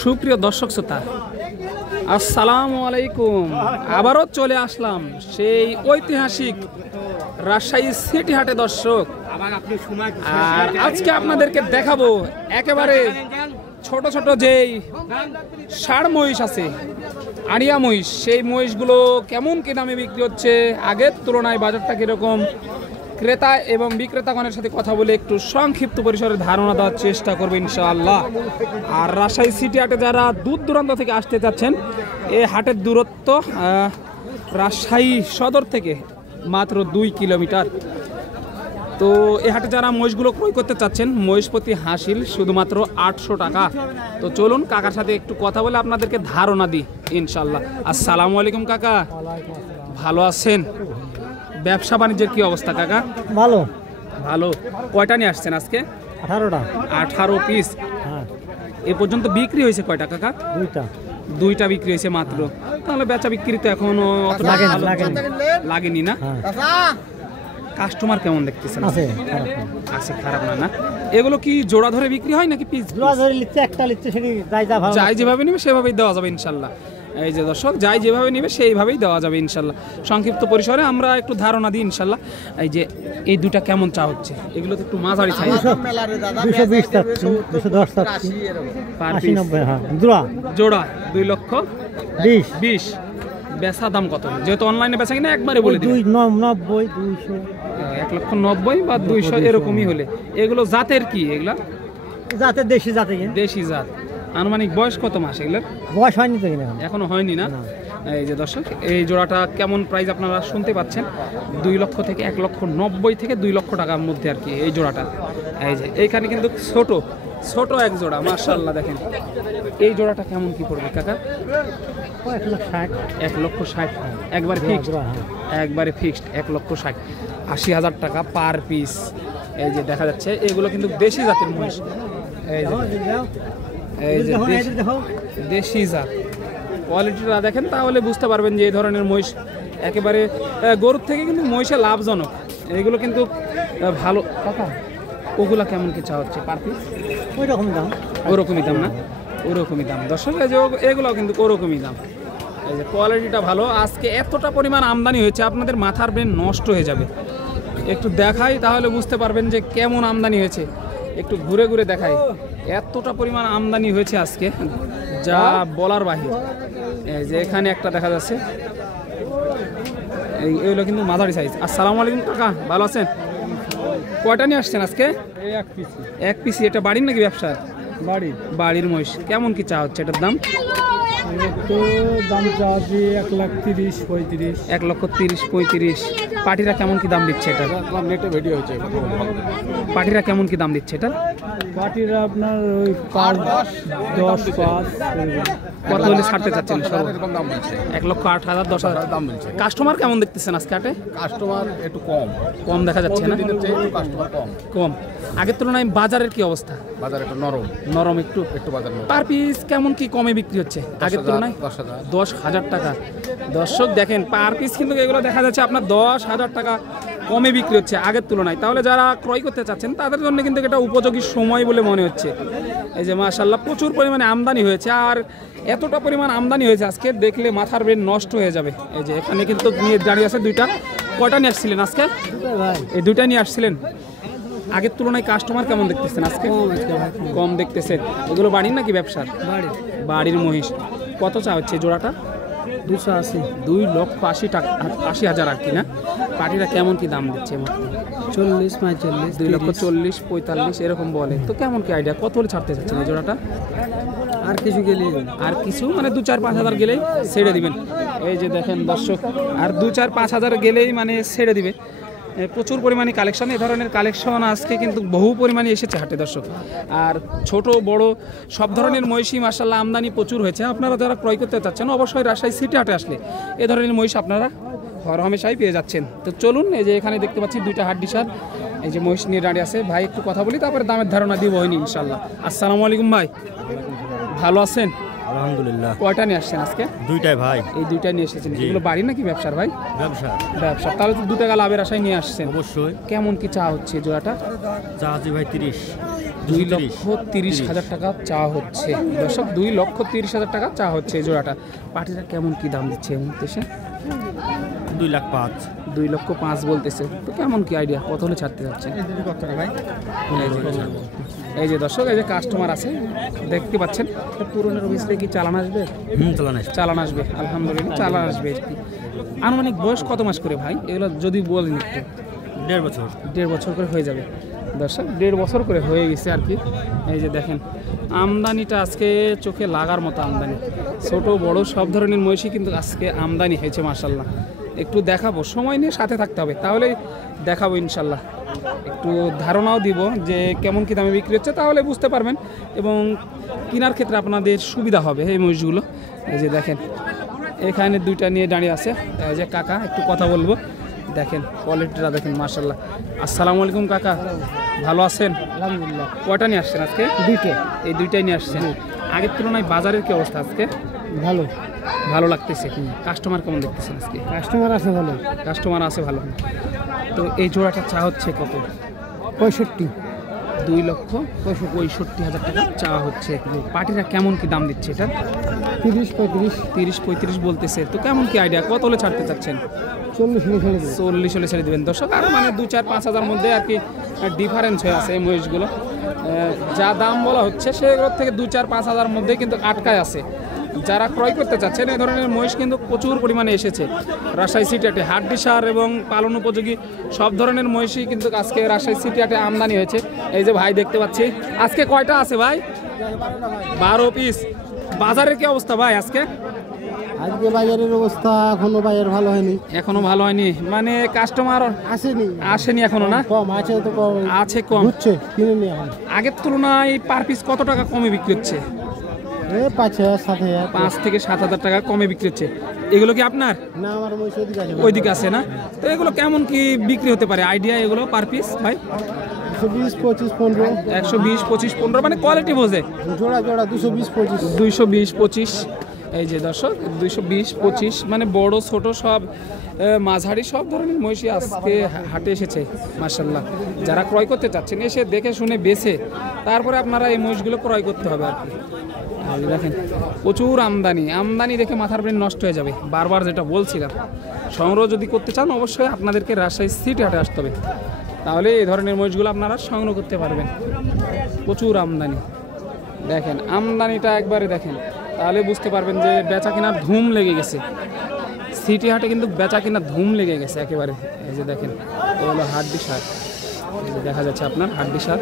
সুপ্রিয় দর্শক শ্রোতা, আসসালামু আলাইকুম। আবারও চলে আসলাম সেই ঐতিহাসিক রাজশাহী সিটি হাটে দর্শক। আর আজকে আপনাদেরকে দেখাবো একেবারে ছোট ছোট যেই ষাঁড় মহিষ আছে, আড়িয়া মহিষ, সেই মহিষগুলো কেমন কি দামে বিক্রি হচ্ছে, আগের তুলনায় বাজারটা কিরকম, ক্রেতা এবং বিক্রেতাগণের সাথে কথা বলে একটু সংক্ষিপ্ত পরিসরে ধারণা দেওয়ার চেষ্টা করবো ইনশাআল্লাহ। আর রাজশাহী সিটি হাটে যারা দূর দূরান্ত থেকে আসতে চাচ্ছেন, এই হাটের দূরত্ব রাজশাহী সদর থেকে মাত্র 2 কিলোমিটার। তো এই হাটে যারা মহিষগুলো ক্রয় করতে চাচ্ছেন, মহিষ প্রতি হাসিল শুধুমাত্র 800 টাকা। তো চলুন কাকার সাথে একটু কথা বলে আপনাদেরকে ধারণা দিই ইনশাআল্লাহ। আসসালামু আলাইকুম কাকা, ভালো আছেন? ব্যবসা বাণিজ্যের কি অবস্থা কাকা? ভালো ভালো। কয়টা নিয়ে আসছেন আজকে? 18টা। 18 পিস। হ্যাঁ। এ পর্যন্ত বিক্রি হয়েছে কয়টা কাকা? 2টা বিক্রি হয়েছে মাত্র। তাহলে বেচা বিক্রি তো এখনো লাগেনি না? কাস্টমার কেমন দেখতেছেন? আছে, খারাপ না? এগুলো কি জোড়া ধরে বিক্রি হয় নাকি পিস? জোড়া ধরে নিচ্ছে, একটা নিচ্ছে, সেটি যাই যেভাবে নেবে সেভাবেই দেওয়া যাবে ইনশাল্লাহ। এই যে দর্শক, যাই যেভাবে নেবে সেইভাবেই দেওয়া যাবে ইনশাল্লাহ। সংক্ষিপ্ত পরিসরে আমরা একটু ধারণা দিই ইনশাল্লাহ। এই যে এই দুইটা কেমন চা হচ্ছে? এগুলো তো একটু মাঝারি সাইজ। 220 টাকা, 210 টাকা পার পিস। 80-90। হ্যাঁ, জোড়া জোড়া 2,20,000। বেচা দাম কত? যেহেতু অনলাইনে বেচা কিনা একবারে বলে দিই। 290, 200। 1,90,000 বা 200 এরকমই হলে। এগুলো জাতের কি? এগুলা জাতের দেশি জাতে। দেশি জাত। আনুমানিক বয়স কত মাস এগুলোর? বয়স হয়নি তো কিনা, এখনো হয়নি না? এই যে দর্শক, এই জোড়াটা কেমন প্রাইস আপনারা শুনতে পাচ্ছেন, 2 লক্ষ থেকে 1,90,000 থেকে 2 লক্ষ টাকার মধ্যে আর কি এই জোড়াটা। এই যে এইখানে কিন্তু ছোট এক জোড়া মাশাআল্লাহ। দেখেন এই জোড়াটা কেমন কি পড়বে কাকা? 1,60,000। একবারে ফিক্সড? একবারে ফিক্সড 1,60,000। 80,000 টাকা পার পিস। এই যে দেখা যাচ্ছে এগুলো কিন্তু দেশি জাতের মহিষ। এই যে দেশি জাত। কোয়ালিটিটা দেখেন তাহলে বুঝতে পারবেন যে এই ধরনের মহিষ একেবারে গরুর থেকে কিন্তু মহিষে লাভজনক। এগুলো কিন্তু ভালো। কাকা ওগুলা কেমন কি চা হচ্ছে পার পিস? ওইরকম দাম। ওরকমই দাম না? ওরকমই দাম দর্শক। এই যে এগুলো কিন্তু ওরকমই দাম। এই যে কোয়ালিটিটা ভালো। আজকে এতটা পরিমাণ আমদানি হয়েছে, আপনাদের মাথার ব্রেন নষ্ট হয়ে যাবে। একটু দেখাই তাহলে বুঝতে পারবেন যে কেমন আমদানি হয়েছে। একটু ঘুরে ঘুরে দেখাই। এতটা পরিমাণ আমদানি হয়েছে আজকে যা বলার বাহির। এই যে এখানে একটা দেখা যাচ্ছে, এইগুলো কিন্তু মাঝারি সাইজ। আসসালামু আলাইকুম কাকা, ভালো আছেন? কয়টা নিয়ে আসছেন আজকে? এক পিসি। এটা বাড়ির নাকি ব্যবসার? বাড়ির মহিষ। কেমন কি চা হচ্ছে এটার দাম? দাম চাচ্ছি 1,30,000, 1,30,000, 1,35,000। পাটিরা কেমন কি দাম দিচ্ছে এটা? নেটে ভিডিও হচ্ছে। পাটিরা কেমন কি দাম দিচ্ছে এটা? পাটিরা আপনার ওই 5-10-5। কত হলে ছাড়তে চাচ্ছেন? 1,08,000, 10,000 দাম বলছে। কাস্টমার কেমন দেখতেছেন আজকে হাটে? কাস্টমার একটু কম দেখা যাচ্ছে না? কাস্টমার কম। আগের তুলনায় বাজারের কি অবস্থা? বাজার একটু নরম একটু বাজার। পার পিস কেমন কি কমে বিক্রি হচ্ছে আগের তুলনায়? 10,000 টাকা। দর্শক দেখেন পার পিস কিন্তু এগুলো দেখা যাচ্ছে আপনার 10,000 টাকা কমে বিক্রি হচ্ছে আগের তুলনায়। তাহলে যারা ক্রয় করতে চাচ্ছেন তাদের জন্য কিন্তু এটা উপযোগী সময় বলে মনে হচ্ছে। এই যে মাশাআল্লাহ প্রচুর পরিমাণে আমদানি হয়েছে। আর এতটা পরিমাণ আমদানি হয়েছে আজকে দেখলে মাথার ব্রেন নষ্ট হয়ে যাবে। এই যে এখানে কিন্তু নিয়ে দাঁড়িয়ে আছে দুইটা। কয়টা নিয়ে আসছিলেন আজকে? এই দুইটা নিয়ে আসছিলেন। আগের তুলনায় কাস্টমার কেমন দেখতেছেন আজকে? কম দেখতেছেন। এগুলো বাড়ির নাকি ব্যবসার? বাড়ির মহিষ। কত চা হচ্ছে জোড়াটা? 280। 2,80,000 টাকা, 80,000 আর কি না? পাটিরা কেমন কি দাম দিচ্ছে? 40-45, 2,40,000, 45 এরকম বলে। তো কেমন কি আইডিয়া, কত হলে ছাড়তে চাচ্ছেন এই জোড়াটা? আর কিছু গেলে, আর কিছু মানে 2-4-5 হাজার গেলেই ছেড়ে দিবেন। এই যে দেখেন দর্শক, আর 2-4-5 হাজার গেলেই মানে ছেড়ে দিবে। প্রচুর পরিমাণে কালেকশন, এ ধরনের কালেকশন আজকে কিন্তু বহু পরিমাণে এসেছে হাটে দর্শক। আর ছোট বড় সব ধরনের মহিষই মাশাআল্লাহ আমদানি প্রচুর হয়েছে। আপনারা যারা ক্রয় করতে চাচ্ছেন অবশ্যই রাজশাহী সিটি হাটে আসলে এ ধরনের মহিষ আপনারা হরহামেশাই পেয়ে যাচ্ছেন। তো চলুন, এই যে এখানে দেখতে পাচ্ছি 2টা হাড্ডিসার এই যে মহিষ নিয়ে দাঁড়িয়ে আছে। ভাই একটু কথা বলি, তারপরে দামের ধারণা দিব হয়নি ইনশাল্লাহ। আসসালামু আলাইকুম ভাই, ভালো আছেন? আলহামদুলিল্লাহ। কয়টা নিয়ে আসছেন আজকে? 2টাই ভাই। এই 2টা নিয়ে এসেছেন। এগুলো বাড়ি নাকি ব্যবসার ভাই? ব্যবসা। তাহলে তো 2 টাকা লাভের আশায় নিয়ে আসছেন। অবশ্যই। কেমন কি চা হচ্ছে জোড়াটা? চা আছে ভাই 30। 2,30,000 টাকা চা হচ্ছে দর্শক, 2,30,000 টাকা চা হচ্ছে এই জোড়াটা। পাটিটা কেমন কি দাম দিচ্ছে এই মুহূর্তে সে? 2,05,000 2,05,000 বলতেছে। তো কেমন কি আইডিয়া, কত হলে ছাড়তে যাচ্ছে? ভাই এই যে দর্শক, এই যে কাস্টমার আছে দেখতে পাচ্ছেন। পুরনের অফিসে কি চালান আসবে? চালান আসবে, আলহামদুলিল্লাহ চালান আসবে। আনুমানিক বয়স কত মাস করে ভাই এগুলো যদি বলেন একটু? 1.5 বছর। 1.5 বছর করে হয়ে যাবে দর্শক, 1.5 বছর করে হয়ে গেছে আর কি। এই যে দেখেন আমদানিটা আজকে চোখে লাগার মতো আমদানি, ছোট বড় সব ধরনের মহিষই কিন্তু আজকে আমদানি হয়েছে মাশাল্লাহ। একটু দেখাবো, সময় নিয়ে সাথে থাকতে হবে, তাহলে দেখাবো ইনশাল্লাহ। একটু ধারণাও দিব যে কেমন কী দামে বিক্রি হচ্ছে, তাহলে বুঝতে পারবেন এবং কেনার ক্ষেত্রে আপনাদের সুবিধা হবে এই মহিষগুলো। এই যে দেখেন এখানে দুইটা নিয়ে দাঁড়িয়ে আছে, এই যে কাকা, একটু কথা বলবো। দেখেন কোয়ালিটিটা দেখেন মাশাল্লাহ। আসসালামু আলাইকুম কাকা, ভালো আছেন? আলহামদুলিল্লাহ। কয়টা নিয়ে আসছেন আজকে? এই দুইটাই নিয়ে আসছেন। আগের তুলনায় বাজারের কি অবস্থা আজকে? ভালো ভালো লাগতেছে। কাস্টমার কেমন দেখতেছেন আজকে? কাস্টমার আছে ভালো। কাস্টমার আছে ভালো। তো এই জোড়াটা চা হচ্ছে কত? 65। 2,65,000 টাকা চা হচ্ছে। পার্টিরা কেমন কি দাম দিচ্ছে এটা? 30-35 বলতেছে। তো কেমন কি আইডিয়া, কত হলে ছাড়তে চাচ্ছেন? 40 হলে ছেড়ে দেবেন দর্শক। আর মানে 2-4-5 হাজার মধ্যে আর কি ডিফারেন্স হয়ে আছে এই মহিষগুলো। যা দাম বলা হচ্ছে সেগুলোর থেকে 2-4-5 হাজার মধ্যে কিন্তু আটকায় আছে। যারা ক্রয় করতে চাচ্ছেন এই ধরনের মহিষ কিন্তু প্রচুর পরিমাণে এসেছে রাজশাহী সিটি হাটে। হাড্ডি সার এবং পালন উপযোগী সব ধরনের মহিষই কিন্তু আজকে রাজশাহী সিটি হাটে আমদানি হয়েছে। এই যে ভাই দেখতে পাচ্ছি, আজকে কয়টা আছে ভাই? 12 পিস। বাজারের কি অবস্থা ভাই আজকে? আজকে বাজারের অবস্থা এখনো বাজার ভালো হয়নি। এখনো ভালো হয়নি মানে কাস্টমার আসেনি এখনো না? কম আছে, তো কম আছে, কম হচ্ছে, কিনে নিয়ে এখন আগের তুলনায় পার পিস কত টাকা কমে বিক্রি হচ্ছে? 5,000-7,000। 5 থেকে 7,000 টাকা কমে বিক্রি হচ্ছে। এগুলো কি আপনার? না, আমার ওইদিকে আছে না? তো এগুলো কেমন কি বিক্রি হতে পারে আইডিয়া, এগুলো পার পিস ভাই? 120-25-15। 120-25-15 মানে কোয়ালিটি বোঝে। জোড়া 220-25। 220-25। এই যে দর্শক 220-25 মানে বড় ছোট সব মাঝারি সব ধরনের মহিষী আজকে হাটে এসেছে মাশাল্লাহ। যারা ক্রয় করতে চাচ্ছেন এসে দেখে শুনে বেছে তারপরে আপনারা এই মহিষগুলো ক্রয় করতে হবে আর কি। দেখেন প্রচুর আমদানি দেখে মাথার ব্রেন নষ্ট হয়ে যাবে। বারবার যেটা বলছিলাম, সংগ্রহ যদি করতে চান অবশ্যই আপনাদেরকে রাজশাহী সিটি হাটে আসতে হবে, তাহলে এই ধরনের মহিষগুলো আপনারা সংগ্রহ করতে পারবেন। প্রচুর আমদানি, দেখেন আমদানিটা একবারে দেখেন, তাহলে বুঝতে পারবেন যে বেচা কেনার ধুম লেগে গেছে। সিটি হাটে কিন্তু বেচা কেনার ধুম লেগে গেছে একেবারে। এই যে দেখেন এই হলো হাড্ডি সার, দেখা যাচ্ছে আপনার হাড্ডি সার।